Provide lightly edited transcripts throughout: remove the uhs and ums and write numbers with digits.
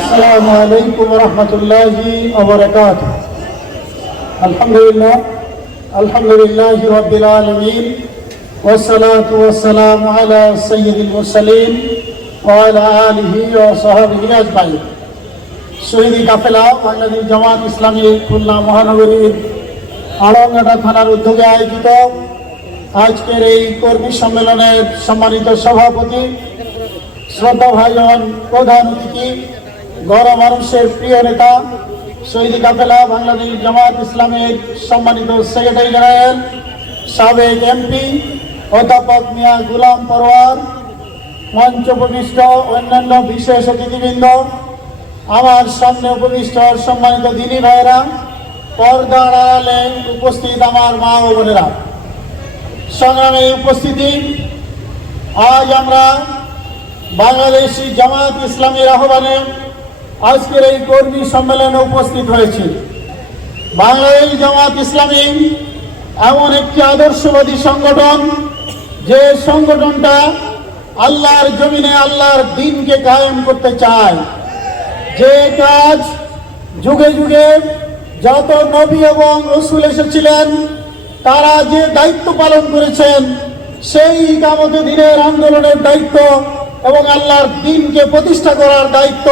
আসসালামু আলাইকুম ওয়া রাহমাতুল্লাহি ওয়া বারাকাতুহু। আলহামদুলিল্লাহি রাব্বিল আলামিন ওয়াস সালাতু ওয়াস সালামু আলা সাইয়্যিদিল মুরসালিন ওয়া আলা আলিহি ওয়া সাহবিহি আজমাইন। শহীদি কাফেলা বাংলাদেশ জামাত ইসলামী খুলনা মহানগরীর আড়ংঘাটা থানার উদ্যোগে আয়োজিত আজকের এই কর্মী সম্মেলনের সম্মানিত সভাপতি, শ্রদ্ধা ভাইজন, প্রধান অতিথি, গৌর মানুষের প্রিয় নেতা, শহীদি কাফেলা বাংলাদেশ জামাত ইসলামের সম্মানিত সেক্রেটারি জেনারেল, সাবেক এমপি অধ্যাপক মিয়া গুলাম পরোয়ার, মঞ্চ উপবিষ্ট অন্যান্য বিশেষ অতিথিবৃন্দ, আমার সামনে উপবিষ্ট সম্মানিত দিনী ভাইয়েরা, পর্দার আড়ালে উপস্থিত আমার মা ও বোনেরা, সংগ্রামে উপস্থিতি। আজ আমরা বাংলাদেশি জামাত ইসলামীর আহ্বানে আজকের এই কর্মী সম্মেলনে উপস্থিত হয়েছি। বাংলাদেশ জামাত ইসলামী এমন একটি আদর্শবাদী সংগঠন, যে সংগঠনটা আল্লাহর জমিনে আল্লাহর দ্বীনকে কায়েম করতে চায়, যে কাজ যুগে যুগে যত নবী এবং রাসূল এসেছিলেন তারা যে দায়িত্ব পালন করেছেন, সেই ইকামতে দ্বীনের আন্দোলনের দায়িত্ব এবং আল্লাহর দ্বীনকে প্রতিষ্ঠা করার দায়িত্ব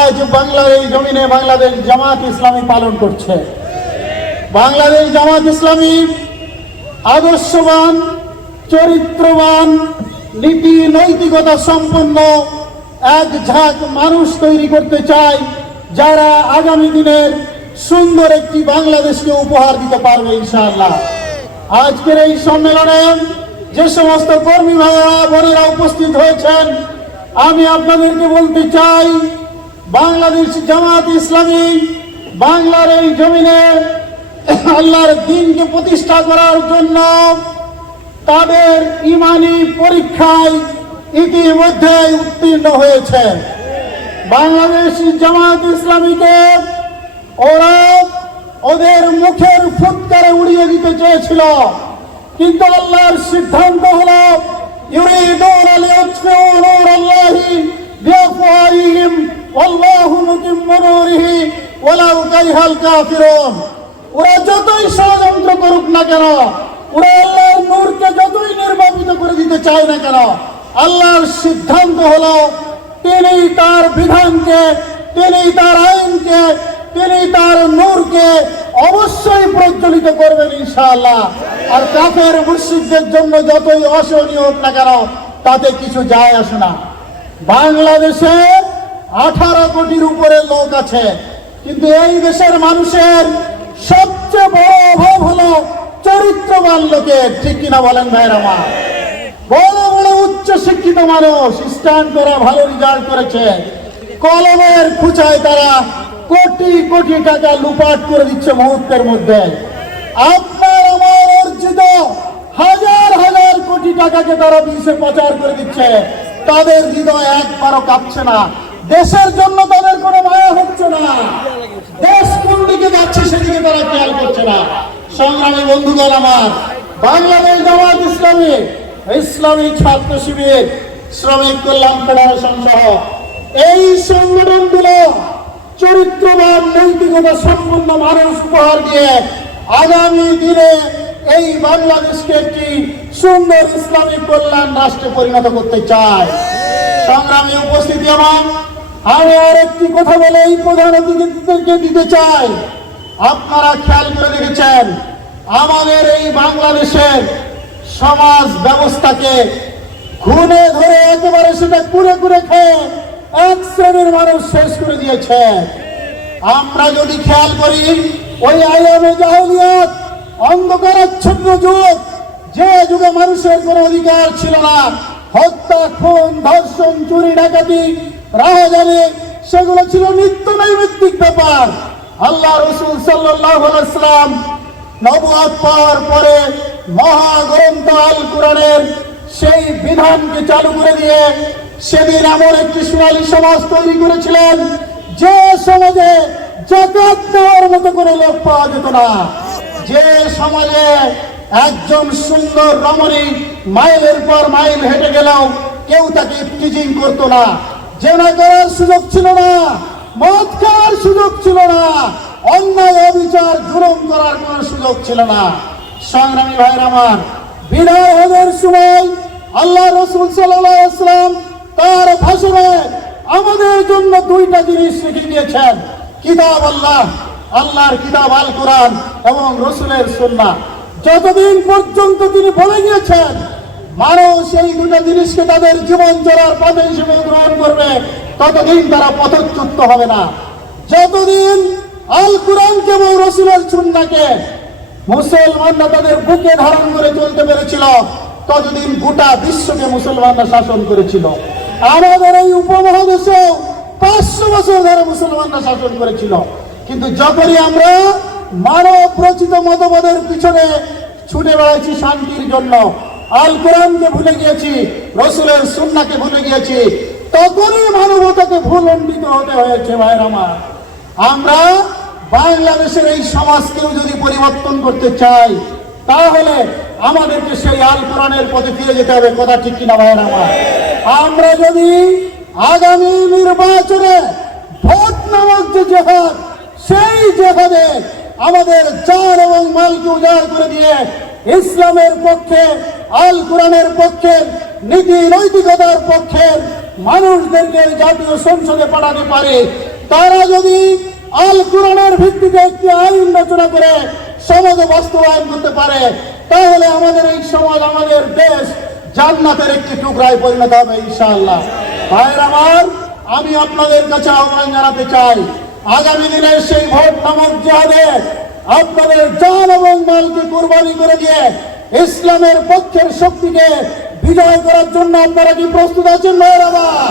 আজ বাংলার এই জমিনে বাংলাদেশ জামাত ইসলামী পালন করছে। বাংলাদেশ জামাত ইসলামী আদর্শবান, চরিত্রবান, নীতি নৈতিকতা সম্পন্ন এক ঝাঁক মানুষ তৈরি করতে চায়, যারা আগামী দিনের সুন্দর একটি বাংলাদেশকে উপহার দিতে পারবে ইনশাআল্লাহ। আজকের এই সম্মেলনে যে সমস্ত কর্মী ভাইয়েরা বোনেরা উপস্থিত হয়েছেন, আমি আপনাদেরকে বলতে চাই, বাংলাদেশ জামাত ইসলামী বাংলার এই জমিনে আল্লাহর দ্বীনকে প্রতিষ্ঠা করার জন্য তাদের ঈমানি পরীক্ষায় ইতিমধ্যে উত্তীর্ণ হয়েছে। বাংলাদেশ জামাত ইসলামীকে ওরা ওদের মুখের ফুৎকারে উড়িয়ে দিতে চেয়েছিল, কিন্তু আল্লাহর সিদ্ধান্ত হলো ইউরিদুনা লিইউতফিউ নূরাল্লাহি বিআফওয়াহিহিম ওয়াল্লাহু মুতিম্মু নূরিহি ওয়ালাউ কারিহাল কাফিরুন। ওরা যতই ষড়যন্ত্র করুক না কেন, ওরা আল্লাহর নূরকে যতই নির্বাপিত করে দিতে চায় না কেন, আল্লাহর সিদ্ধান্ত হলো তিনি তার বিধানকে, তিনি তার আইনকে, তিনি তার নূরকে অবশ্যই প্রজ্বলিত করবেন ইনশাআল্লাহ। আর কাফের মুশরিকদের জন্য যতই অসহনীয় হোক না কেন, তাতে কিছু যায় আসে না। বাংলাদেশে 18 কোটির উপরে লোক আছে, কিন্তু এই দেশের মানুষের সবচেয়ে বড় অভাব হলো চরিত্রবান লোকের। ঠিক কিনা বলেন ভাইরা? আমার বড় বড় উচ্চ শিক্ষিত মানুষ স্ট্যান্ড করে ভালো রেজাল্ট করেছে, কলমের খুঁচায় তারা কোটি কোটি টাকা লুপাট করে দিচ্ছে মুহূর্তের মধ্যে। আপনার আমার অর্জিত হাজার হাজার কোটি টাকাকে তারা বিষে প্রচার করে দিচ্ছে, তাদের হৃদয় একবারও কাঁপছে না, দেশের জন্য তাদের কোনো মায়া হচ্ছে না, দেশ কোন দিকে যাচ্ছে সেদিকে তারা খেয়াল করছে না। সংগ্রামী বন্ধুগণ আমার, বাংলাদেশ জামাত ইসলামী, ইসলামী ছাত্র শিবির, শ্রমিক কল্যাণ ফেডারেশন সহ এই সংগঠনগুলো চরিত্রবান, নৈতিকতা সম্পন্ন মানুষ উপহার দিয়ে আগামী দিনে এই বাংলাদেশকে একটি সুন্দর ইসলামিক কল্যাণ রাষ্ট্রে পরিণত করতে চায়। সংগ্রামী উপস্থিতি আমার, আমি আর একটি কথা বলে এই প্রধান অতিথিদেরকে দিতে চাই। আপনারা খেয়াল করে দেখেছেন, আমাদের এই বাংলাদেশের সমাজ ব্যবস্থাকে ঘুরে ধরে একেবারে সেটা কুড়ে কুড়ে খেয়ে এক শ্রেণীর মানুষ শেষ করে দিয়েছে। আমরা যদি খেয়াল করি, ওই আইয়ামে জাহেলিয়াত, অন্ধকারাচ্ছন্ন যুগ, যে যুগে মানুষের কোনো অধিকার ছিল না, হত্যা, খুন, ধর্ষণ, চুরি, ডাকাতি, রাহাজানি, সেগুলো ছিল নিত্য নৈমিত্তিক ব্যাপার। আল্লাহ রাসূল সাল্লাল্লাহু আলাইহি ওয়াসাল্লাম নবুয়ত পাওয়ার পরে মহাগ্রন্থ আল কোরআনের সেই বিধানকে চালু করে দিয়ে সেদিন এমন একটি সোনালী সমাজ তৈরি করেছিলেন, যে সমাজে যাকাত দেওয়ার মতো কোনো লোক পাওয়া যেত না, যে সমাজে একজন সুন্দর রমণী মাইলের পর মাইল হেঁটে গেলেও কেউ তাকে টিজিং করতো না, জেনা করার সুযোগ ছিল না, মদ খাওয়ার সুযোগ ছিল না, অন্যায় অবিচার জুলুম করার কোন সুযোগ ছিল না। সংগ্রামী ভাইরা আমার, বিদায় হজের সময় আল্লাহ রাসূল সাল্লাল্লাহু আলাইহি ওয়াসাল্লাম তার ভাষণে আমাদের জন্য দুইটা জিনিস রেখে গিয়েছেন, কিতাব আল্লাহ, আল্লাহর কিতাব আল কোরআন এবং রাসূলের সুন্নাহ। যতদিন পর্যন্ত তিনি বলে গিয়েছেন মানুষ এই দুটো জিনিসকে তাদের জীবন চলার পথ হিসেবে গ্রহণ করবে, ততদিন তারা পথচ্যুত হবে না। যতদিন আল কোরআনকে এবং রাসূলের সুন্নাহকে মুসলমানরা তাদের বুকে ধারণ করে চলতে পেরেছিল, ততদিন গোটা বিশ্বকে মুসলমানরা শাসন করেছিল। আমাদের এই উপমহাদেশে 500 বছর ধরে মুসলমানরা শাসন করেছিল। কিন্তু যখনই আমরা মানব রচিত মতবাদের পিছনে ছুটে বেড়াচ্ছি শান্তির জন্য, আল কোরআনকে ভুলে গিয়েছি, রাসূলের সুন্নাহকে ভুলে গিয়েছি, তখনই মানবতাকে ভুলণ্ডিত হতে হয়েছে। ভাইয়ের আমার, আমরা বাংলাদেশের এই সমাজকেও যদি পরিবর্তন করতে চাই, তাহলে আমাদেরকে সেই আল কোরআনের পথে ফিরে যেতে হবে। কথা ঠিক কিনা ভাইয়ের আমার? আমরা যদি আগামী নির্বাচনে ভোট নামক যে জেহাদ, সেই জেহাদে আমাদের জান এবং মালকে উজাড় করে দিয়ে ইসলামের পক্ষে, আল কোরআনের পক্ষে, নীতি নৈতিকতার পক্ষে মানুষদেরকে জাতীয় সংসদে পাঠাতে পারে, তারা যদি আল কোরআনের ভিত্তিতে একটি আইন রচনা করে সমাজে বাস্তবায়ন করতে পারে, তাহলে আমাদের এই সমাজ, আমাদের দেশ জান্নাতের একটি টুকরায় পরিণত হবে ইনশাআল্লাহ। ভাইয়ের আমার, আমি আপনাদের কাছে আহ্বান জানাতে চাই, আগামী দিনের সেই ভোট নামক জিহাদে আপনাদের জান এবং মালকে কুরবানি করে দিয়ে ইসলামের পক্ষের শক্তিকে বিজয় করার জন্য আপনারা কি প্রস্তুত আছেন? ভাইয়ের আমার,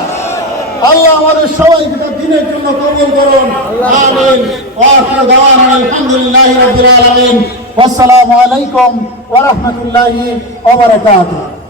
আল্লাহ আমাদের সবাইকে দিনের জন্য কবুল করুন। আমিন। ওয়া আখিরু দাওয়ানা আলহামদুলিল্লাহি রাব্বিল আলামিন। ওয়াসসালামু আলাইকুম ওয়া রাহমাতুল্লাহি ওয়া বারাকাতুহু।